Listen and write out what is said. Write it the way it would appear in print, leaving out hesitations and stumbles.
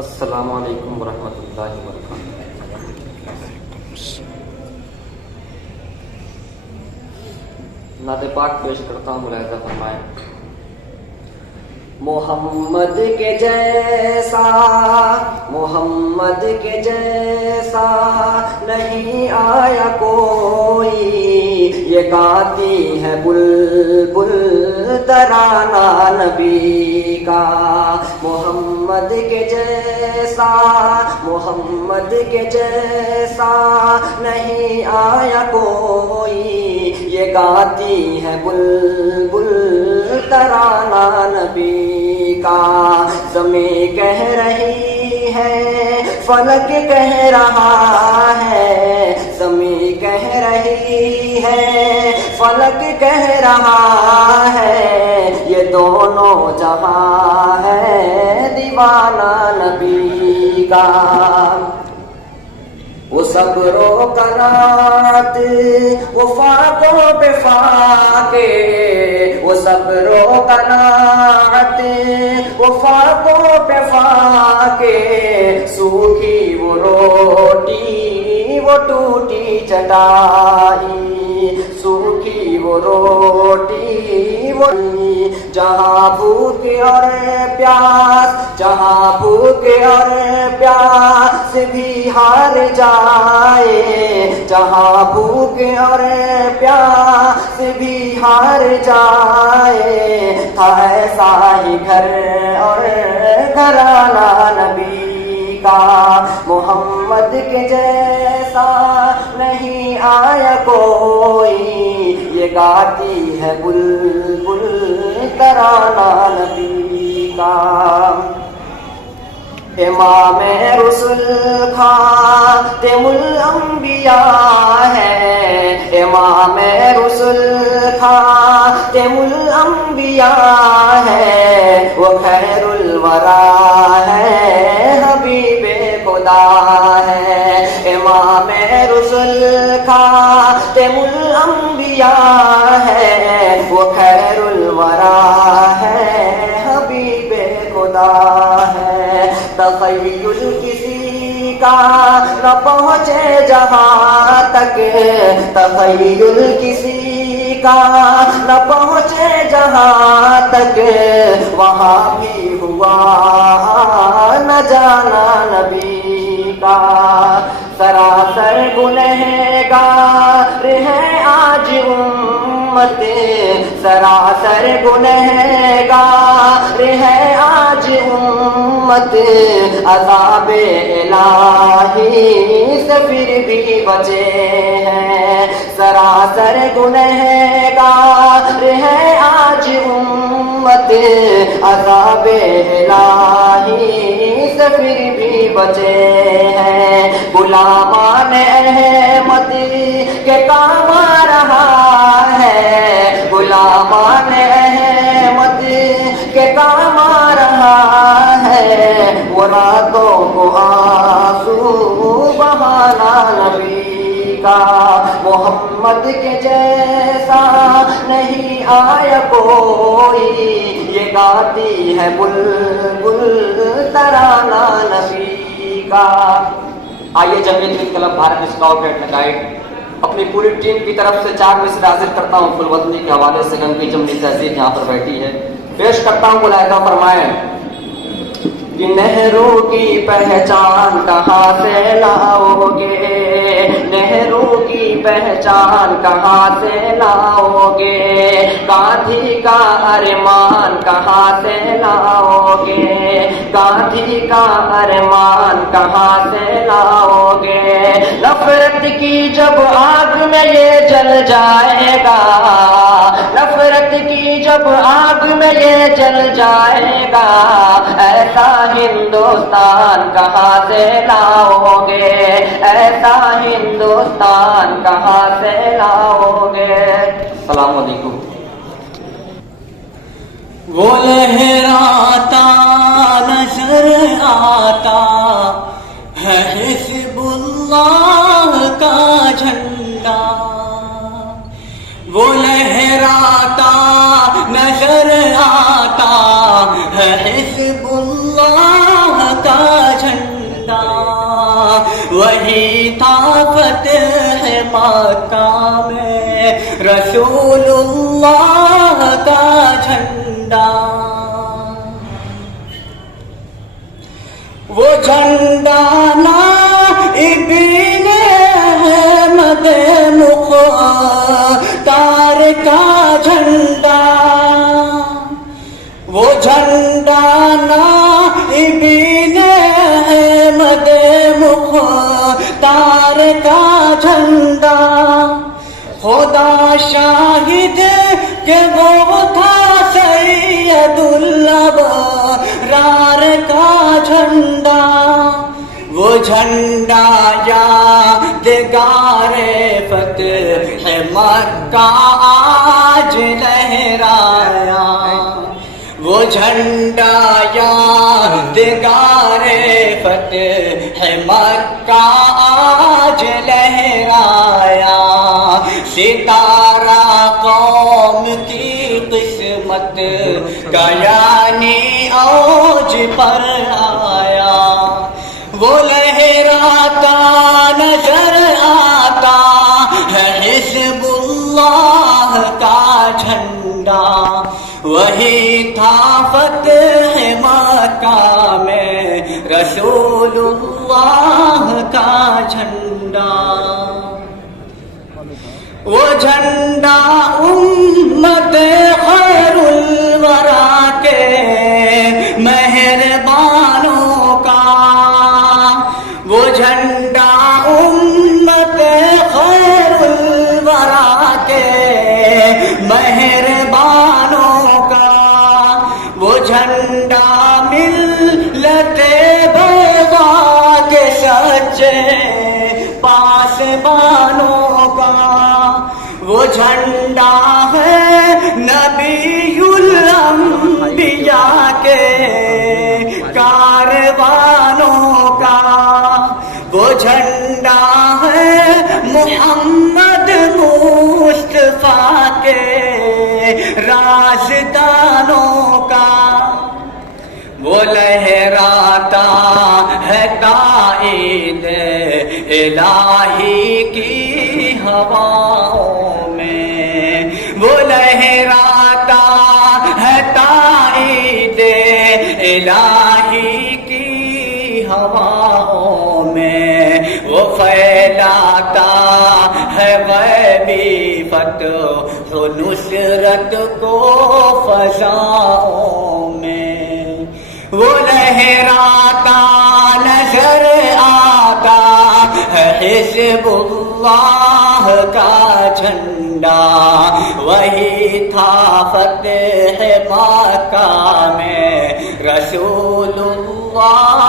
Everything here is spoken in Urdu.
السلام علیکم ورحمۃ اللہ وبرکاتہ۔ نعت پاک پیش کرتا ہوں، ملاحظہ فرمائیں۔ محمد کے جیسا، محمد کے جیسا نہیں آیا کوئی، یہ گاتی ہے بلبل ترانہ نبی کا۔ محمد کے جیسا، محمد کے جیسا نہیں آیا کوئی، یہ گاتی ہے بلبل ترانہ نبی کا۔ زمین کہہ رہی ہے، فلک کہہ رہا ہے، زمین کہہ رہی ہے، فلک کہہ رہا ہے، یہ دونوں جہاں ہے دیوانہ نبی کا۔ وہ صبر و قناعت، وہ فاقوں پہ فاقے، وہ صبر و قناعت، وہ فاقوں پہ فاقے، سوکھی وہ روٹی، وہ ٹوٹی چٹائی، سوکھی وہ روٹی، وہ جہاں بھوک اور پیاس، جہاں بھوک اور پیاس بھی ہار جائے، جہاں بھوک اور پیاس بھی ہار جائے، تھا ایسا ہی گھر اور گھرانہ نبی کا۔ محمد کے جیسا نہیں آیا کوئی، یہ گاتی ہے بلبل ترانہ نبی کا۔ امام رسول خاتم الانبیاء ہے، امام رسول خاتم الانبیاء ہے، وہ خیر الورا ہے، حبیب خدا ہے۔ امام رسول خاتم الانبیاء ہے، وہ خیر الورا ہے، حبیب خدا ہے۔ تخیل کسی کا نہ پہنچے جہاں تک، تخیل کسی کا نہ پہنچے جہاں تک، وہاں بھی ہوا نہ جانا نبی کا۔ سراسر گنہگار ہے آج امت، سراسر گنہگار ہے آج امت، عذاب الہی سے پھر بھی بچے ہیں۔ سراسر گنہگار ہے آج امت، عذاب الہی سے پھر بھی بچے ہیں۔ غلامان احمد کے کام آ رہا ہے، غلامان احمد کے کام آ رہا ہے، وہ راتوں کو آنسو بہانا نبی کا۔ محمد کے جیسا نہیں آیا کوئی، یہ گاتی ہے بلبل ترانہ نبی کا۔ آئیے جمعیت انقلاب بھارت اسکاؤٹ اینڈ گائیڈ اپنی پوری ٹیم کی طرف سے 4 مصر حاضر کرتا ہوں، فل وطنی کے حوالے سے گنگی جمنی تہذیب یہاں پر بیٹھی ہے، پیش کرتا ہوں، ملاحظہ فرمائیں کہ نہرو کی پہچان کہاں سے لاؤ گے، نہرو کی پہچان کہاں سے لاؤ گے، گاندھی کا ارمان کہاں سے لاؤ گے، گاندھی کا ارمان کہاں سے لاؤ گے۔ نفرت کی جب آگ میں یہ جل جائے گا، نفرت کی جب آگ میں یہ جل جائے گا، ایسا ہندوستان کہاں سے لاؤ گے، ایسا ہندوستان کہاں سے لاؤ گے۔ السلام علیکم۔ وہ لہراتا نظر آتا ہے حزب اللہ کا جھنڈا، وہ لہراتا نظر آتا ہے حزب اللہ کا رسول اللہ کا جھنڈا، وہ جھنڈا نا ابن احمد مختار کا جھنڈا، وہ جھنڈا نا ابن احمد مختار کا جھنڈا، خدا شاہد کہ وہ تھا سید الابرار کا جھنڈا، وہ جھنڈا یادگار فتح مکہ آج لہرایا، وہ جھنڈا یادگار فتح مکہ آج لہرایا، ستارہ قوم کی قسمت کا یعنی اوج پر آیا، وہ لہراتا نظر آتا ہے حزب اللہ کا جھنڈا، وہی تھا فتح مکہ میں رسول اللہ کا جھنڈا، وہ جھنڈا امت خیر الورا کے مہربانوں کا، وہ جھنڈا امت خیر الورا کے مہربانوں کا، وہ جھنڈا ملت بیضاء کے سچے پاسبانوں کا، وہ جھنڈا ہے نبی الانبیاء کے کاروانوں کا، وہ جھنڈا ہے محمد مصطفیٰ کے رازدانوں کا، وہ لہراتا ہے تائید الہی کی ہواؤں میں، وہ لہراتا ہے تائید الہی کی ہواؤں میں، وہ پھیلاتا ہے غیبی فتح و نصرت کو فضاؤں میں، وہ لہراتا نظر آتا ہے حزب اللہ کا جھنڈا، وہی تھا فتح مکہ میں رسول اللہ